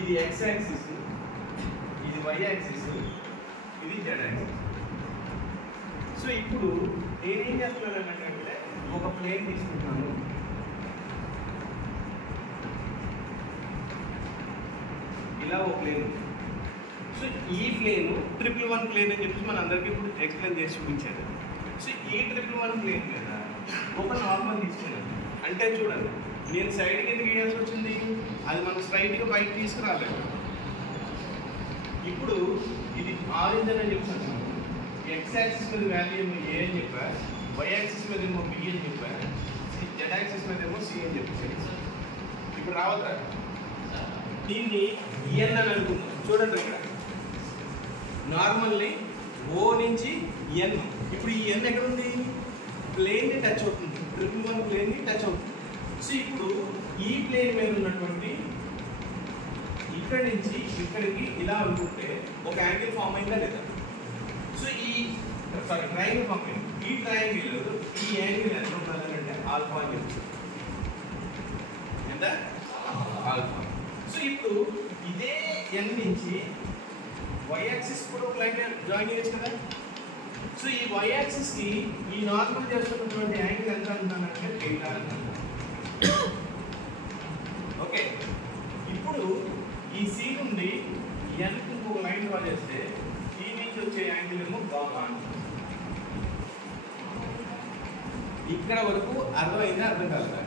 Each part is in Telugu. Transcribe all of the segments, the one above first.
ఇది x యాక్సిస్, ఇది y యాక్సిస్, ఇది z యాక్సిస్. సో ఇప్పుడు నేనేం చేస్తున్నాను అంటే ఒక ప్లేన్ తీసుకుంటున్నాను. ఇలా ఒక ప్లేన్. సో ఈ ప్లేన్ 111 ప్లేన్ అని చెప్పి మన అందరికీ ఇప్పుడు ఎక్స్ప్లెయిన్ చేసి చూపించాను. సో ఈ 111 ప్లేన్ మీద ఒక నార్మల్ తీసుకున్నాను. అంటే చూడండి, నేను సైడ్కి ఎందుకు గీయాల్సి వచ్చింది, అది మనం స్ట్రైట్గా బయట తీసుకురాలేదు. ఇప్పుడు ఇది ఆరెంజ్ అని చెప్తాను. ఎక్స్ యాక్సిస్ మీద వాల్యూ ఏమో ఏ అని చెప్పా, వై యాక్సిస్ మీద ఏమో బి అని చెప్పా, జెడ్ యాక్సిస్ మీద ఏమో సి అని చెప్పేసి. ఇప్పుడు రావద్దా, దీన్ని ఈఎన్ అని అనుకుందాం. చూడండి ఇక్కడ నార్మల్లీ ఓ నుంచి ఎన్. ఇప్పుడు ఈ ఎన్ ఎక్కడ ఉంది, ప్లేన్ని టచ్ అవుతుంది, 111 ప్లేన్ని టచ్ అవుతుంది. సో ఇప్పుడు ఈ ప్లేన్ మీద ఉన్నటువంటి ఇక్కడి నుంచి ఇక్కడికి ఇలా అనుకుంటే ఒక యాంగిల్ ఫామ్ అయిందా లేదా. సో ఈ ట్రయాంగిల్ ఫామ్ అయింది. ఈ ట్రయాంగిల్ ఈ యాంగిల్ ఎంత ఉండాలంటే ఆల్ఫా అని చెప్తుంది. ఎంత ఆల్ఫా. సో ఇప్పుడు ఇదే ఎన్ నుంచి వై యాక్సిస్ కూడా ఒక లైన్ జాయిన్ చేయొచ్చు కదా. సో ఈ వై యాక్సిస్ కి ఈ నార్మల్ చేస్తున్నటువంటి యాంగిల్ ఎంత అంటానంటే థీటా అంటాను. ఓకే, ఇప్పుడు ఈ సి నుండి ఎన్ కి ఇంకొక లైన్ డ్రా చేస్తే ఈ నుంచి వచ్చే యాంగిల్ ఏమో గామా. ఇక్కడ వరకు అర్థమైందా, అర్థం కాలేదా?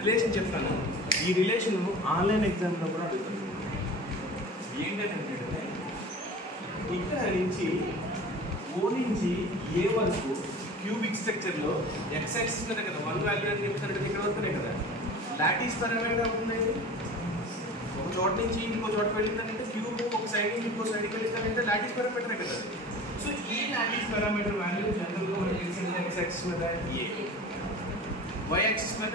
రిలేషన్ చెప్తాను. ఈ రిలేషన్ ఆన్లైన్ ఎగ్జామ్లో కూడా అడుగుతాను. ఏంటంటే ఇక్కడ నుంచి ఓ నుంచి ఏ వరకు క్యూబిక్ స్ట్రక్చర్లో ఎక్స్ యాక్సిస్ మీద కదా 1 వాల్యూ అని చెప్తారంటే ఇక్కడ వరకునే కదా. లాటిస్ పారామీటర్ అవుతుంది. ఒక చోట నుంచి ఇంకో చోటకి వెళ్ళిందంటే క్యూబ్ ఒక సైడ్ నుంచి ఇంకో సైడ్కి వెళ్ళిందంటే లాటిస్ పారామీటరే కదా. సో ఈ లాటిస్ పారామీటర్ వాల్యూ జనరల్గా మనకి తెలిసింది ఎక్స్ యాక్సిస్ మీద ఏ, వై యాక్సిస్ మీద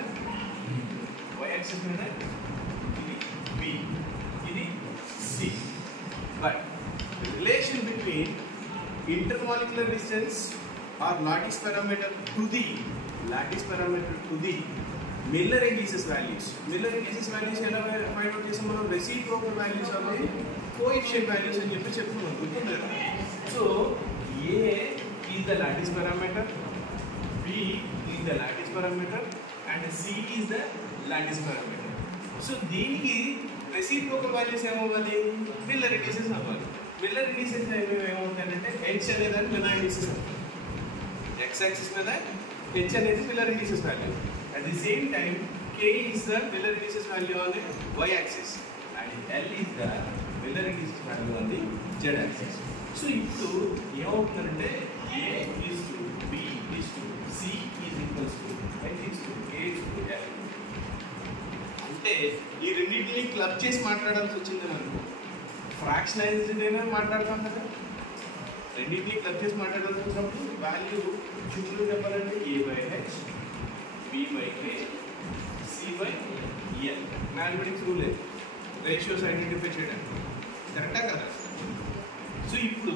ఇది బి, ఇది C. But relation between intermolecular distance or lattice parameter to the Miller indices values. Miller indices values ఎలా ఫైండ్ అవుట్ చేసాం మనం, రెసిప్రోకల్ వాల్యూస్ అనేది కోఎఫిషియంట్ వాల్యూస్ అని చెప్పి చెప్పుకున్నాం, గుర్తుందా? So A is the lattice parameter, B is the lattice parameter and C is the lattice parameter. So దీనికి రెసిప్రోకల్ వాల్యూస్ ఏమవ్వాలి, మిల్లర్ ఇండిసెస్ అవ్వాలి. మిల్లర్ ఇండిసెస్ ఏమవుతాయంటే హెచ్ అనేదాన్ని మిల్లర్ ఇండిసెస్ అవుతుంది. ఎక్స్ యాక్సిస్ మీద హెచ్ అనేది Miller indices value. At the same time K is the Miller indices value on the why axis and L is the Miller indices value on the Z axis. So ఇప్పుడు ఏమవుతుందంటే A is to B is to C is equals to H is to K is to L. అంటే ఈ రెండింటిని క్లబ్ చేసి మాట్లాడాల్సి వచ్చింది మనకు. ఫ్రాక్షనైజ్డ్ అయినా మాట్లాడతాం కదా, రెండింటిని క్లబ్ చేసి మాట్లాడాల్సి వచ్చినప్పుడు వాల్యూ సింపుల్ చెప్పాలంటే A by H, B by K, C by L. Mathematics rule లేదు రేషియోస్ ఐడెంటిఫై చేయడానికి, కరెక్టా కదా. సో ఇప్పుడు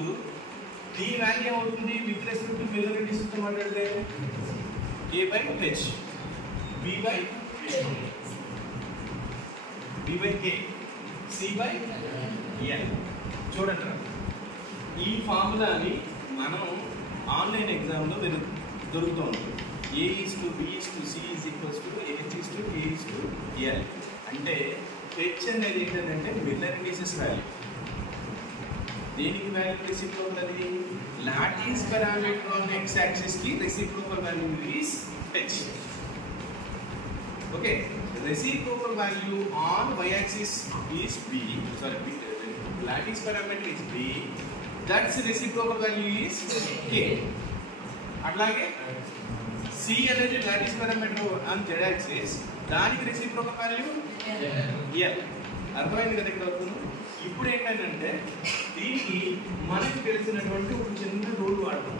దీని వాల్యూ ఏమవుతుంది with respect to Miller indices మాట్లాడితే A by H, B by K, C by L. చూడండి, ఈ ఫార్ములాని మనం ఆన్లైన్ ఎగ్జామ్లో దొరుకుతూ ఉంటుంది. A is to B is to C is equals to H is to K is to L. అంటే హెచ్ అనేది ఏంటంటే మిల్లర్ ఇండిసెస్ వాల్యూ. దేనికి వాల్యూ రెసిప్రోకల్, అది lattice parameter on X axis కి reciprocal value is H. Okay, reciprocal value on y-axis is b. Sorry, lattice parameter is b. That's reciprocal value is k. అట్లాగే c అనేది lattice parameter on z-axis, దానికి reciprocal value l. అర్థమైంది కదా ఇక్కడ వరకు. ఇప్పుడు ఏంటంటే దీనికి మనకి తెలిసినటువంటి ఒక చిన్న రూల్ వాడతాం.